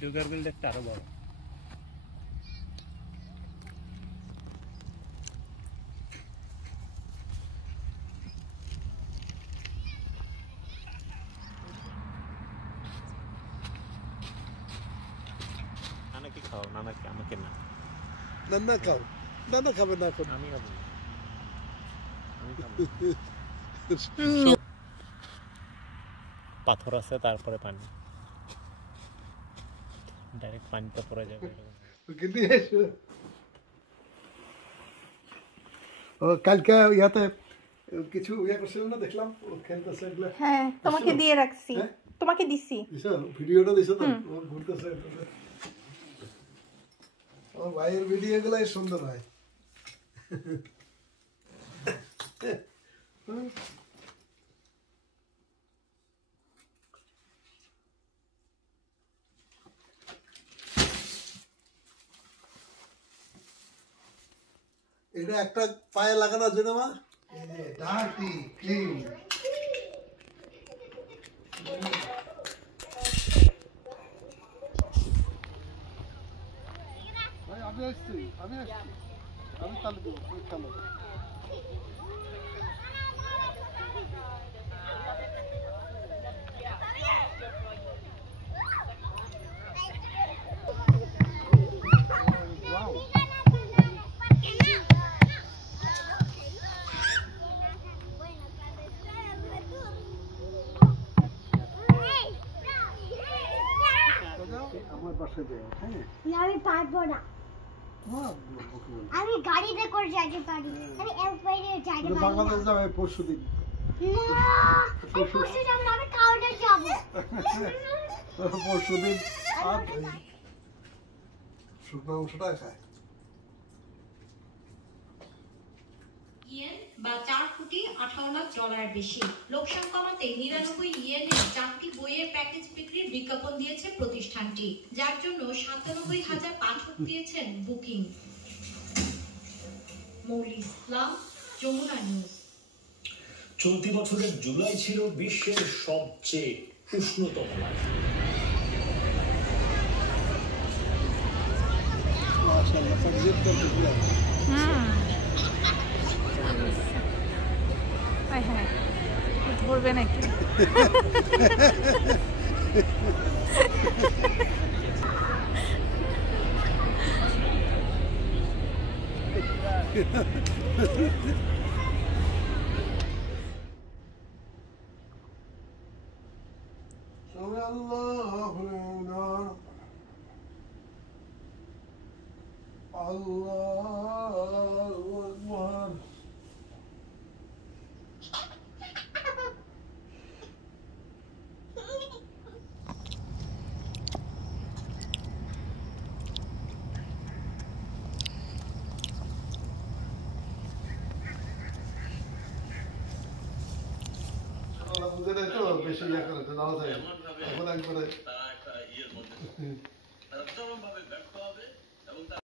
সুগারগুলো দেখতে আরো বড়। নানাকে খাও, নানাকে, আমাকে না। নানা খাও, নানা খাবে না এখন। আমি খাবো, আমি খাবো। পাথর আছে তারপরে পানি, ডাইরেক্ট পানিতে পড়ে যাবে। কালকে ইয়াতে কিছু ইয়া করছিল না, দেখলাম খেলতেছে এগুলা। হ্যাঁ, তোমাকে দিয়ে রাখছি, তোমাকে দিছি। ভিডিওটা দিছো তো, ঘুরতেছে। আমার ভাইয়ের ভিডিও গুলাই সুন্দর হয়। এটা একটা পায়ে লাগানোর জন্য মা ডার্টি ক্লিন। আমি আসছি, আমি তাহলে দেবো, তুমি খেলো। আমার বাসায় যাই, হ্যাঁ আমি পারবো না, আমি গাড়িতে করে যেতে পারি, আমি এরপরে যেতে পারি। বাংলাদেশ যাবে পরশুদিন। পরশু যাব না, আমি কাউন্টার যাব। পরশুদিন আর শুকনো অংশটা খায়। ইয়েন বা 4 কোটি 18 লাখ ডলার বেশি। লোকসান কমাতে 99 ইয়েনের 4টি বইয়ের প্যাকেজ বিক্রির বিজ্ঞাপন দিয়েছে প্রতিষ্ঠানটি, যার জন্য 97,000 পাঠক দিয়েছেন বুকিং। মৌলি ইসলাম, যমুনা নিউজ। চলতি বছরের জুলাই ছিল বিশ্বের সবচেয়ে উষ্ণতম মাস। হ্যাঁ, ধরবে নাকি? আল্লাহু আকবার। বুঝে নাই তো, বেশি ইয়া করে তো নাও যায় এখন একবারে